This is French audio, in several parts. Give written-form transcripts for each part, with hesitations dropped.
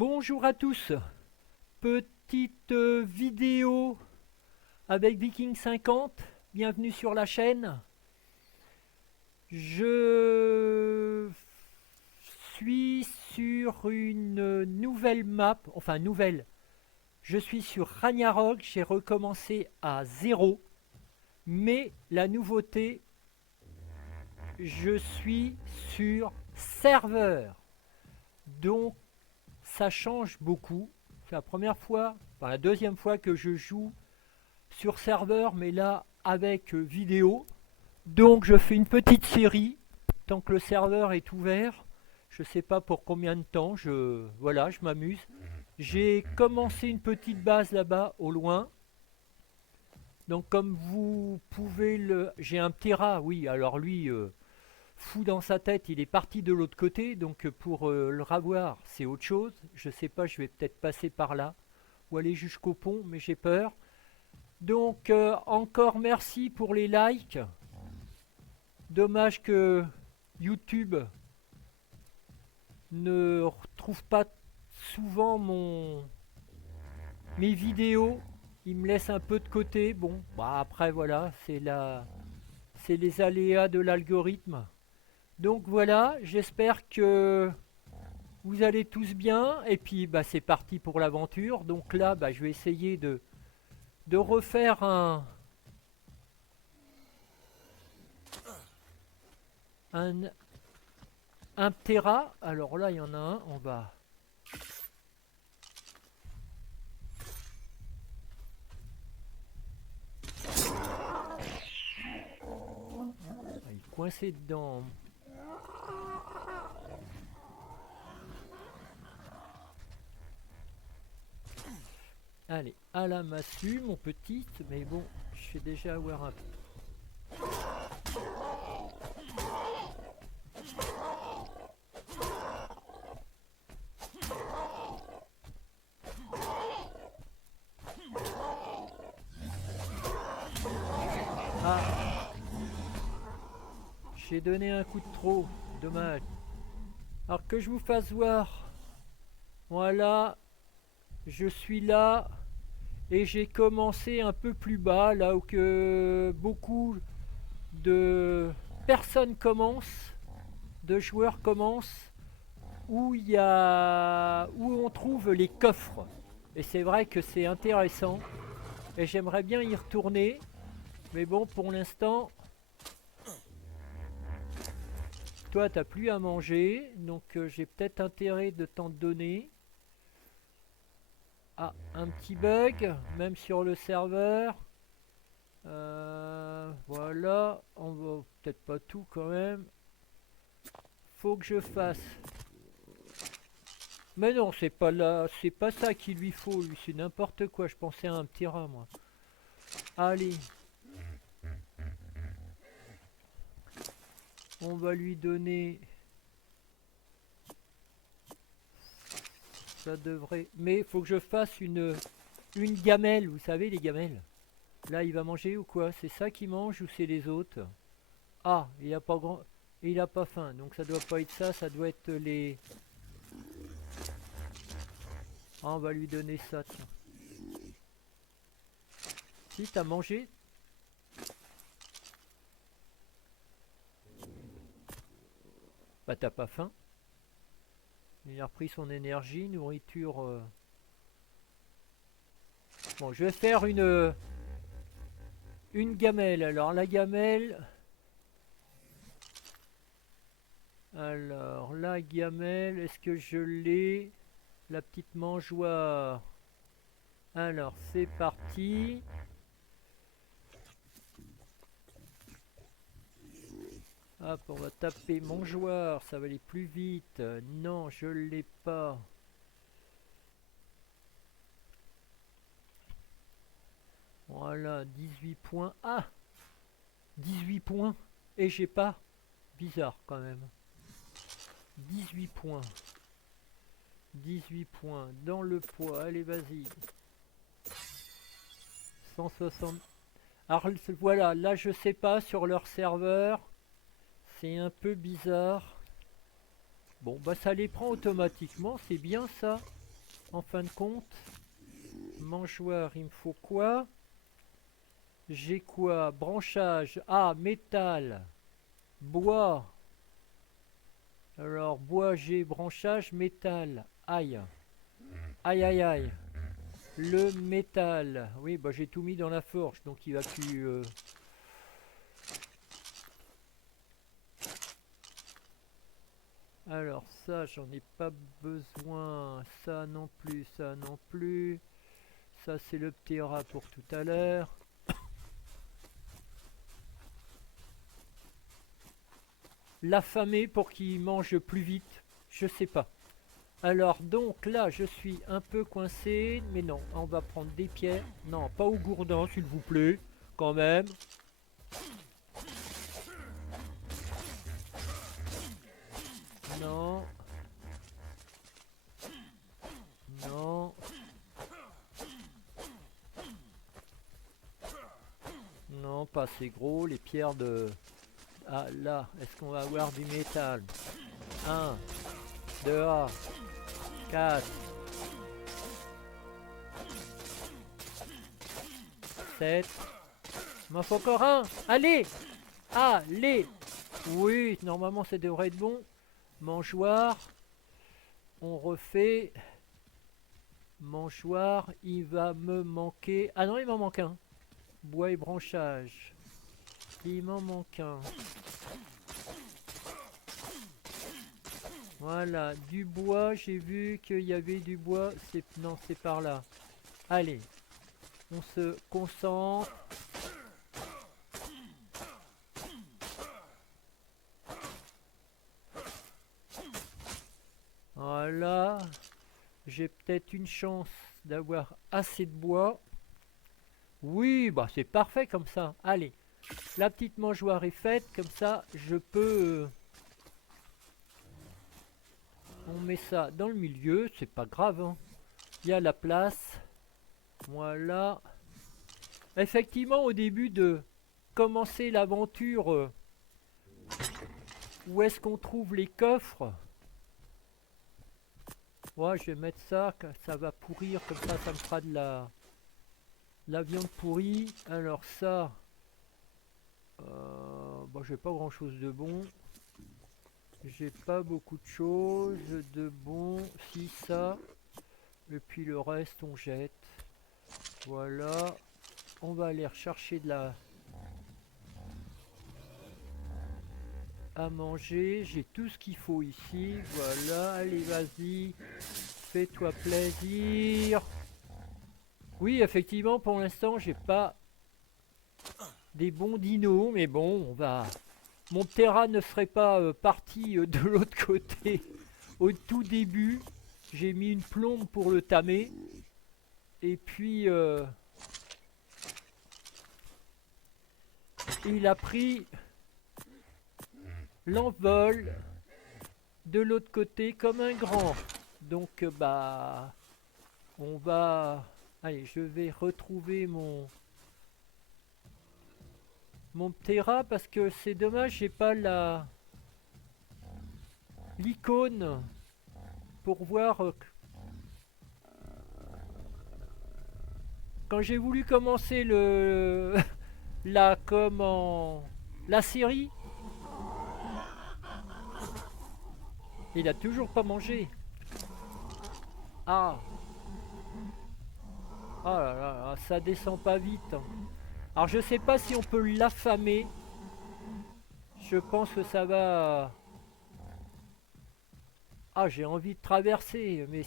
Bonjour à tous. Petite vidéo avec Viking 50. Bienvenue sur la chaîne. Je suis sur une nouvelle map, enfin nouvelle. Je suis sur Ragnarok, j'ai recommencé à zéro. Mais la nouveauté, je suis sur serveur. Donc ça change beaucoup. C'est la première fois, enfin la deuxième fois que je joue sur serveur, mais là avec vidéo. Donc je fais une petite série tant que le serveur est ouvert. Je sais pas pour combien de temps. Voilà, je m'amuse. J'ai commencé une petite base là-bas au loin. Donc comme vous pouvez le, j'ai un petit rat. Oui, alors lui. Fou dans sa tête, il est parti de l'autre côté, donc pour le ravoir, c'est autre chose. Je sais pas, je vais peut-être passer par là ou aller jusqu'au pont, mais j'ai peur. Donc encore merci pour les likes. Dommage que YouTube ne retrouve pas souvent mes vidéos. Il me laisse un peu de côté. Bon, bah après voilà, c'est les aléas de l'algorithme. Donc voilà, j'espère que vous allez tous bien. Et puis bah, c'est parti pour l'aventure. Donc là, bah, je vais essayer de refaire un, un Terra. Alors là, il y en a un. On va. Il est coincé dedans. Allez, à la massue, mon petit. Mais bon, je vais déjà avoir un. Ah, j'ai donné un coup de trop. Dommage. Alors que je vous fasse voir. Voilà, je suis là. Et j'ai commencé un peu plus bas, là où que beaucoup de personnes commencent, de joueurs commencent, où où on trouve les coffres. Et c'est vrai que c'est intéressant. Et j'aimerais bien y retourner. Mais bon, pour l'instant, toi, t'as plus à manger. Donc j'ai peut-être intérêt de t'en donner. Ah, un petit bug, même sur le serveur. Voilà, on va peut-être pas tout quand même. Faut que je fasse. Mais non, c'est pas là, c'est pas ça qu'il lui faut, lui, c'est n'importe quoi. Je pensais à un petit rat, moi. Allez, on va lui donner. Ça devrait. Mais il faut que je fasse une gamelle, vous savez, les gamelles. Là, il va manger ou quoi? C'est ça qu'il mange ou c'est les autres? Ah, il a pas grand. Il a pas faim, donc ça doit pas être ça, ça doit être les. Ah, on va lui donner ça, tiens. Si, t'as mangé? Bah, t'as pas faim. Il a repris son énergie, nourriture. Bon, je vais faire une gamelle. Alors, la gamelle. Alors, la gamelle, est-ce que je l'ai? La petite mangeoire. Alors, c'est parti. Hop, on va taper mangeoire, ça va aller plus vite. Non, je l'ai pas. Voilà, 18 points. Ah, 18 points. Et j'ai pas. Bizarre quand même. 18 points. 18 points dans le poids. Allez, vas-y. 160. Alors voilà, là je sais pas sur leur serveur. C'est un peu bizarre. Bon, bah ça les prend automatiquement, c'est bien ça. En fin de compte, mangeoire, il me faut quoi? J'ai quoi? Branchage. Ah, métal. Bois. Alors, bois, j'ai branchage, métal. Aïe. Aïe, aïe, aïe. Le métal. Oui, bah j'ai tout mis dans la forge, donc il va plus... Alors, ça, j'en ai pas besoin. Ça non plus, ça non plus. Ça, c'est le Ptera pour tout à l'heure. L'affamer pour qu'il mange plus vite. Je sais pas. Alors donc là je suis un peu coincé, mais non, on va prendre des pierres. Non, pas au gourdin s'il vous plaît, quand même. Non. Non. Non, pas assez gros, les pierres de... Ah là, est-ce qu'on va avoir du métal? 1, 2, 4, 7. Il m'en faut encore un. Allez! Allez! Oui, normalement ça devrait être bon. Mangeoire. On refait. Mangeoire, il va me manquer... Ah non, il m'en manque un. Bois et branchage. Il m'en manque un. Voilà, du bois, j'ai vu qu'il y avait du bois. Non, c'est par là. Allez, on se concentre. Voilà, j'ai peut-être une chance d'avoir assez de bois. Oui, bah c'est parfait comme ça. Allez, la petite mangeoire est faite, comme ça je peux... on met ça dans le milieu, c'est pas grave, hein. Il y a la place. Voilà. Effectivement, au début de commencer l'aventure, où est-ce qu'on trouve les coffres? Ouais, je vais mettre ça, ça va pourrir, comme ça me fera de la viande pourrie. Alors ça, bon, j'ai pas grand chose de bon. J'ai pas beaucoup de choses de bon. Si, ça. Et puis le reste, on jette. Voilà. On va aller rechercher de la... à manger. J'ai tout ce qu'il faut ici. Voilà. Allez, vas-y. Fais-toi plaisir. Oui, effectivement, pour l'instant, j'ai pas des bons dinos. Mais bon, on va... Mon Terra ne serait pas parti de l'autre côté au tout début. J'ai mis une plombe pour le tamer. Et puis... il a pris l'envol de l'autre côté comme un grand. Donc bah on va... Allez, je vais retrouver mon Ptera parce que c'est dommage, j'ai pas l'icône pour voir quand j'ai voulu commencer le la série, il a toujours pas mangé. Ah. Ah là là, ça descend pas vite. Alors je sais pas si on peut l'affamer. Je pense que ça va... Ah, j'ai envie de traverser, mais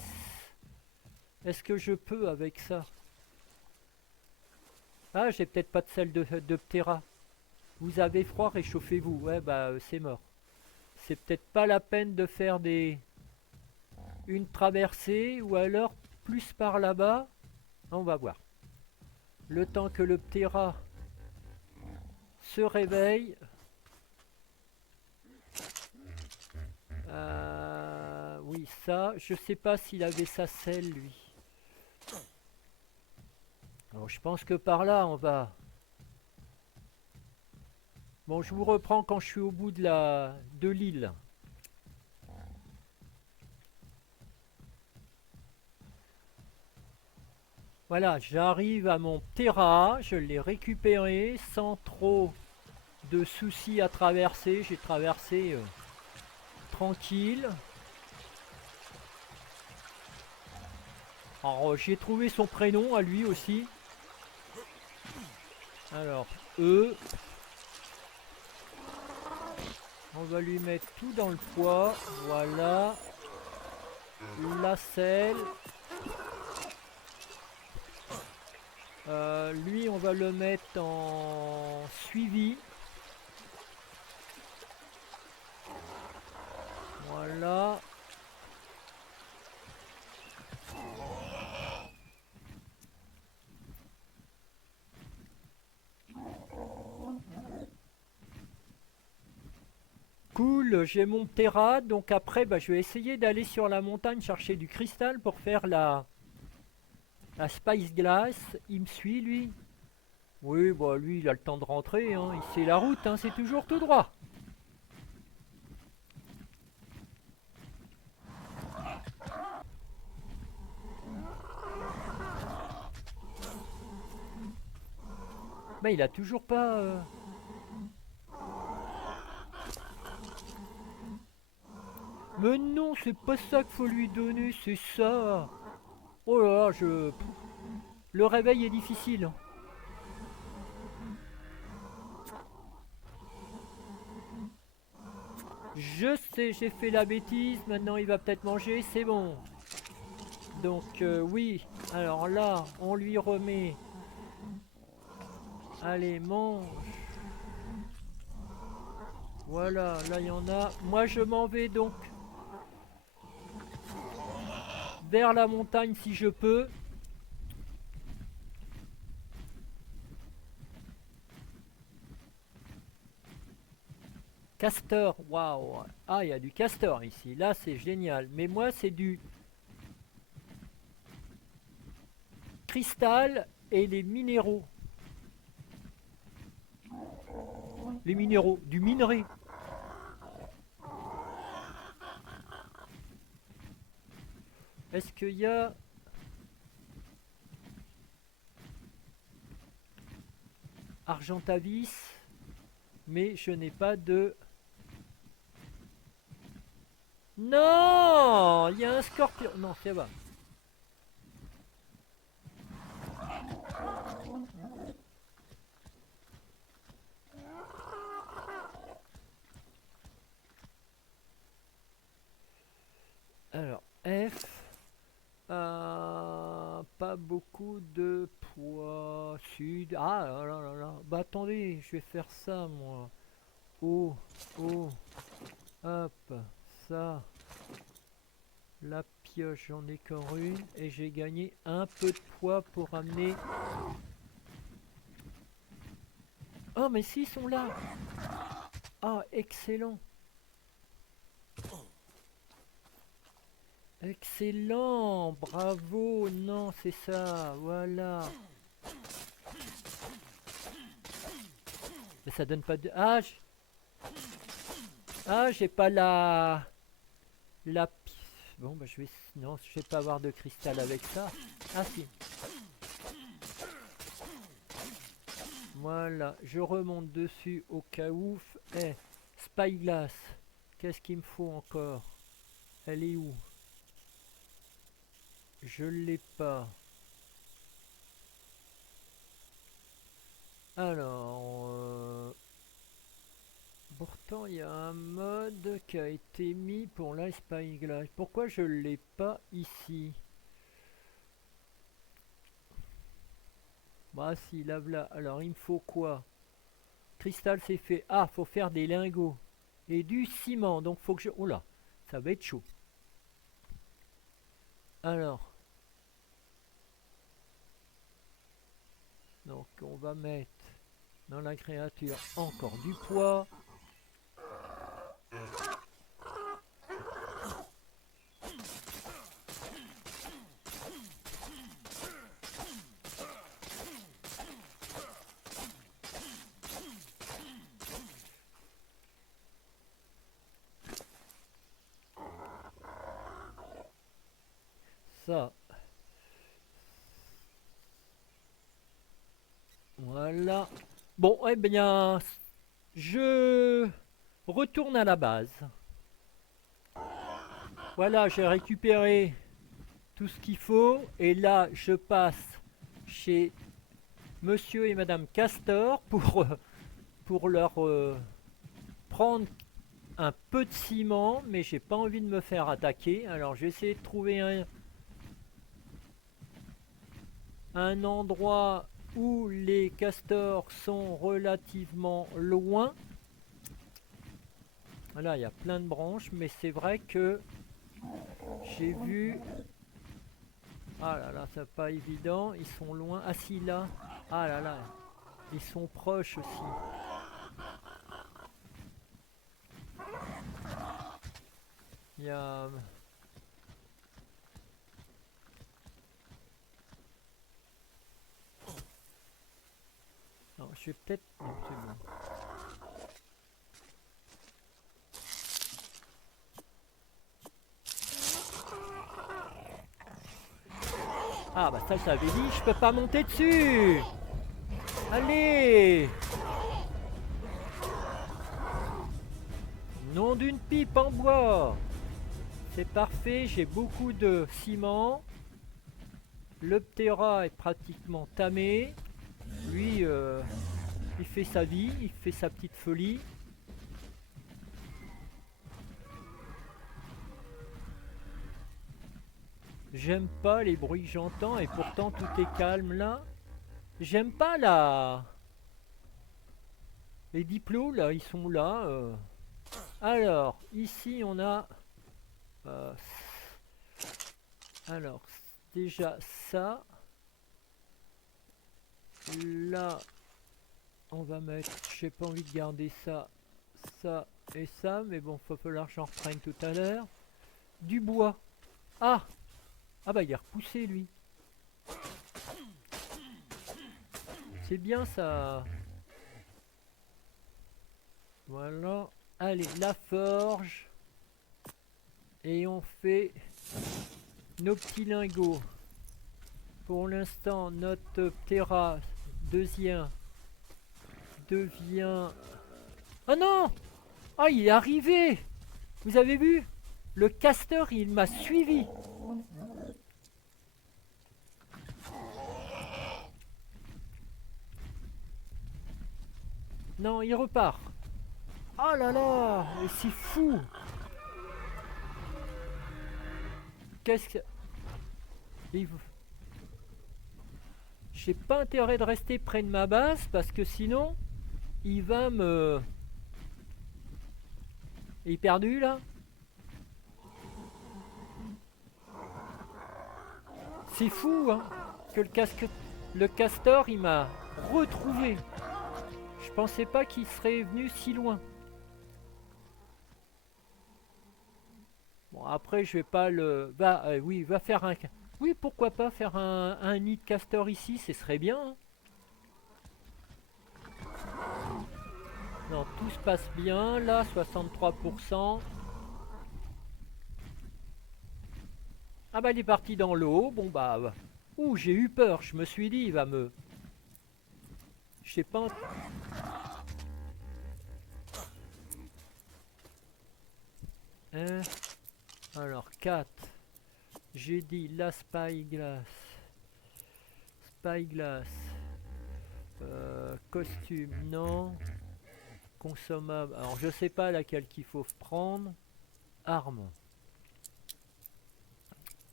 est-ce que je peux avec ça? Ah, j'ai peut-être pas de sel de Ptera. Vous avez froid, réchauffez-vous. Ouais, bah c'est mort. C'est peut-être pas la peine de faire une traversée, ou alors plus par là-bas. On va voir. Le temps que le Ptera se réveille. Oui, ça, je sais pas s'il avait sa selle, lui. Alors, je pense que par là, on va... Bon, je vous reprends quand je suis au bout de l'île. Voilà, j'arrive à mon Terra, je l'ai récupéré sans trop de soucis à traverser. J'ai traversé tranquille. Alors j'ai trouvé son prénom à lui aussi. Alors, E. On va lui mettre tout dans le poids. Voilà. La selle. Lui, on va le mettre en suivi. Voilà. Cool, j'ai mon Terra, donc après bah, je vais essayer d'aller sur la montagne chercher du cristal pour faire la Spice Glass. Il me suit lui? Oui, bah lui il a le temps de rentrer, hein. Il sait la route, hein. C'est toujours tout droit. Mais il a toujours pas... Mais non, c'est pas ça qu'il faut lui donner, c'est ça. Oh là là, le réveil est difficile. Je sais, j'ai fait la bêtise, maintenant il va peut-être manger, c'est bon. Donc oui, alors là, on lui remet. Allez, mange. Voilà, là il y en a. Moi je m'en vais donc vers la montagne si je peux. Castor, waouh. Ah, il y a du castor ici, là c'est génial. Mais moi c'est du cristal et les minéraux. Les minéraux, du minerai. Est-ce qu'il y a... Argentavis, mais je n'ai pas de... Non, il y a un scorpion. Non, c'est va. Alors, F. Pas beaucoup de poids. Sud. Ah là là là là. Bah attendez, je vais faire ça moi. Oh, oh. Hop. Ça. La pioche, j'en ai qu'en une. Et j'ai gagné un peu de poids pour amener. Oh, mais si, ils sont là. Ah, excellent. Excellent, bravo, non, c'est ça, voilà. Mais ça donne pas de... Ah, j'ai pas la... Bon, bah je vais... Non, je vais pas avoir de cristal avec ça. Ah si. Voilà, je remonte dessus au cas où. Eh, Spyglass, qu'est-ce qu'il me faut encore? Elle est où? Je l'ai pas. Alors... Pourtant, il y a un mode qui a été mis pour la Spyglass. Pourquoi je ne l'ai pas ici? Bah si, là, là. Alors, il me faut quoi? Cristal, c'est fait. Ah, faut faire des lingots. Et du ciment. Donc, faut que je... Oh là, ça va être chaud. Alors. Donc, on va mettre dans la créature encore du poids. Ça, Voilà. Bon, eh bien, je retourne à la base. Voilà, j'ai récupéré tout ce qu'il faut. Et là, je passe chez Monsieur et Madame Castor pour leur prendre un peu de ciment. Mais j'ai pas envie de me faire attaquer. Alors, je vais essayer de trouver un endroit où les castors sont relativement loin. Là, il y a plein de branches, mais c'est vrai que j'ai vu... Ah là là, c'est pas évident, ils sont loin. Ah si, là. Ah là là, ils sont proches aussi. Il y a... Non, je vais peut-être... Non, c'est bon. Ah bah ça, je t'avais dit, je peux pas monter dessus. Allez. Nom d'une pipe en bois. C'est parfait, j'ai beaucoup de ciment. Le Ptera est pratiquement tamé. Lui, il fait sa vie, il fait sa petite folie. J'aime pas les bruits que j'entends et pourtant tout est calme là. J'aime pas les diplos là, ils sont là. Alors, ici on a... euh, alors, déjà ça. Là, on va mettre... J'ai pas envie de garder ça, ça et ça. Mais bon, va falloir que j'en reprenne tout à l'heure. Du bois. Ah! Ah bah il est repoussé lui. C'est bien ça. Voilà. Allez, la forge. Et on fait nos petits lingots. Pour l'instant, notre Ptera deuxième devient... Oh non! Ah, il est arrivé! Vous avez vu? Le castor, il m'a suivi. Non, il repart. Oh là là! Mais c'est fou! Qu'est-ce que... J'ai pas intérêt de rester près de ma base parce que sinon, il va me... Il est perdu là? C'est fou hein, que le castor il m'a retrouvé. Je pensais pas qu'il serait venu si loin. Bon après je vais pas le... oui, va faire un... Oui pourquoi pas faire un nid de castor ici, ce serait bien. Hein. Non, tout se passe bien là, 63%. Ah bah il est parti dans l'eau, bon bah... Ouh j'ai eu peur, je me suis dit il va me... Je sais pas... Hein. Alors 4. J'ai dit la spyglass. Spyglass. Costume, non. Consommable. Alors je sais pas laquelle qu'il faut prendre. Arme.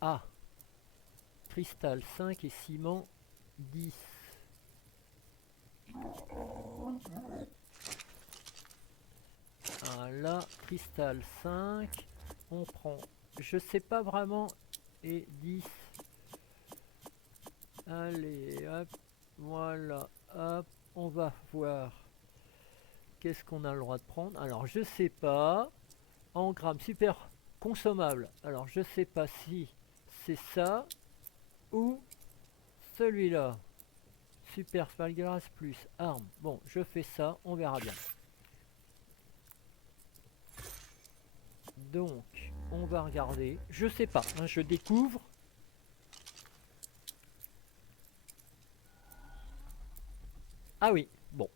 Ah. Cristal 5 et ciment 10. Voilà, cristal 5. On prend, je sais pas vraiment, et 10. Allez, hop, voilà, hop, on va voir. Qu'est-ce qu'on a le droit de prendre? Alors, je sais pas. En grammes, super consommable. Alors, je sais pas si c'est ça ou celui-là. Super Spyglass plus arme. Bon, je fais ça, on verra bien. Donc, on va regarder. Je sais pas, hein, je découvre. Ah oui, bon.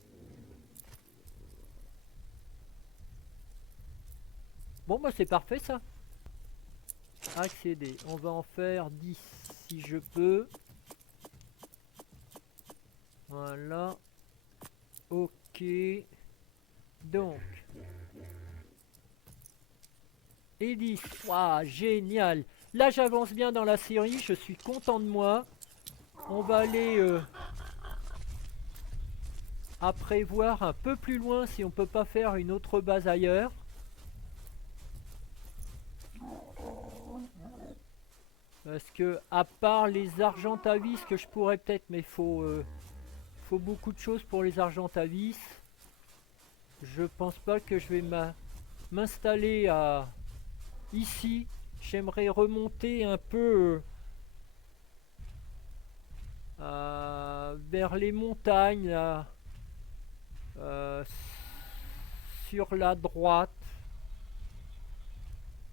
Bon, bah c'est parfait ça. Accéder. On va en faire 10 si je peux. Voilà. Ok. Donc. Et 10. Waouh, génial. Là, j'avance bien dans la série. Je suis content de moi. On va aller après voir un peu plus loin si on peut pas faire une autre base ailleurs. Parce que, à part les Argentavis que je pourrais peut-être, mais faut beaucoup de choses pour les Argentavis. Je pense pas que je vais m'installer ici. J'aimerais remonter un peu vers les montagnes, là, euh, sur la droite,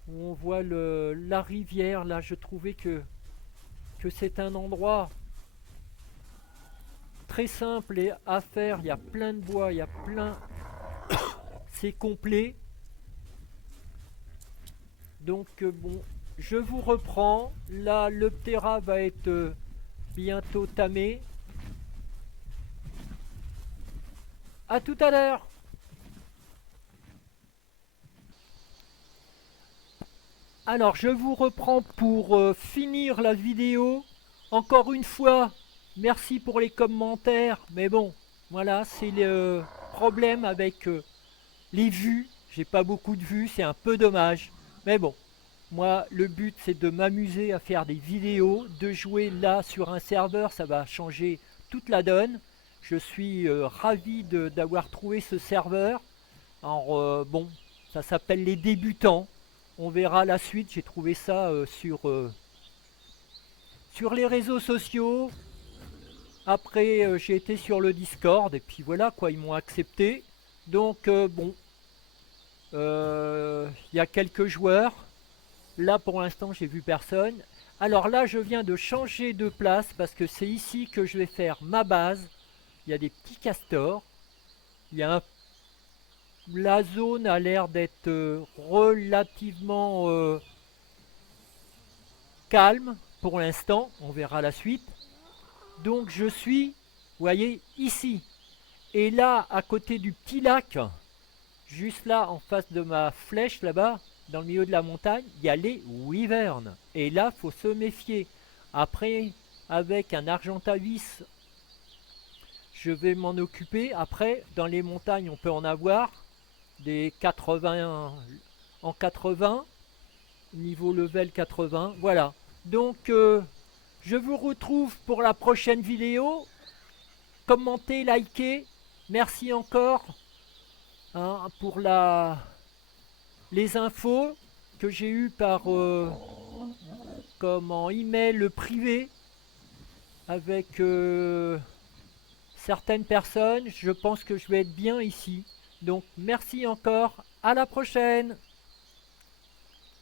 où on voit la rivière. Là, je trouvais que c'est un endroit très simple à faire. Il y a plein de bois, il y a plein. C'est complet. Donc, bon, je vous reprends. Là, le Ptera va être bientôt tamé. À tout à l'heure. Alors, je vous reprends pour finir la vidéo. Encore une fois, merci pour les commentaires. Mais bon, voilà, c'est le problème avec les vues. J'ai pas beaucoup de vues, c'est un peu dommage. Mais bon, moi, le but, c'est de m'amuser à faire des vidéos, de jouer là sur un serveur. Ça va changer toute la donne. Je suis ravi d'avoir trouvé ce serveur. Alors, bon, ça s'appelle les débutants. On verra la suite. J'ai trouvé ça sur les réseaux sociaux. Après, j'ai été sur le Discord. Et puis voilà, quoi, ils m'ont accepté. Donc, bon, il y a quelques joueurs. Là, pour l'instant, j'ai vu personne. Alors là, je viens de changer de place parce que c'est ici que je vais faire ma base. Il y a des petits castors. Il y a la zone a l'air d'être relativement calme pour l'instant. On verra la suite. Donc je suis, vous voyez, ici. Et là, à côté du petit lac, juste là, en face de ma flèche, là-bas, dans le milieu de la montagne, il y a les wyverns. Et là, faut se méfier. Après, avec un Argentavis, je vais m'en occuper. Après, dans les montagnes, on peut en avoir des 80 en 80, niveau level 80. Voilà. Donc, je vous retrouve pour la prochaine vidéo. Commentez, likez. Merci encore hein, pour les infos que j'ai eues par comment email privé avec certaines personnes. Je pense que je vais être bien ici. Donc merci encore. À la prochaine.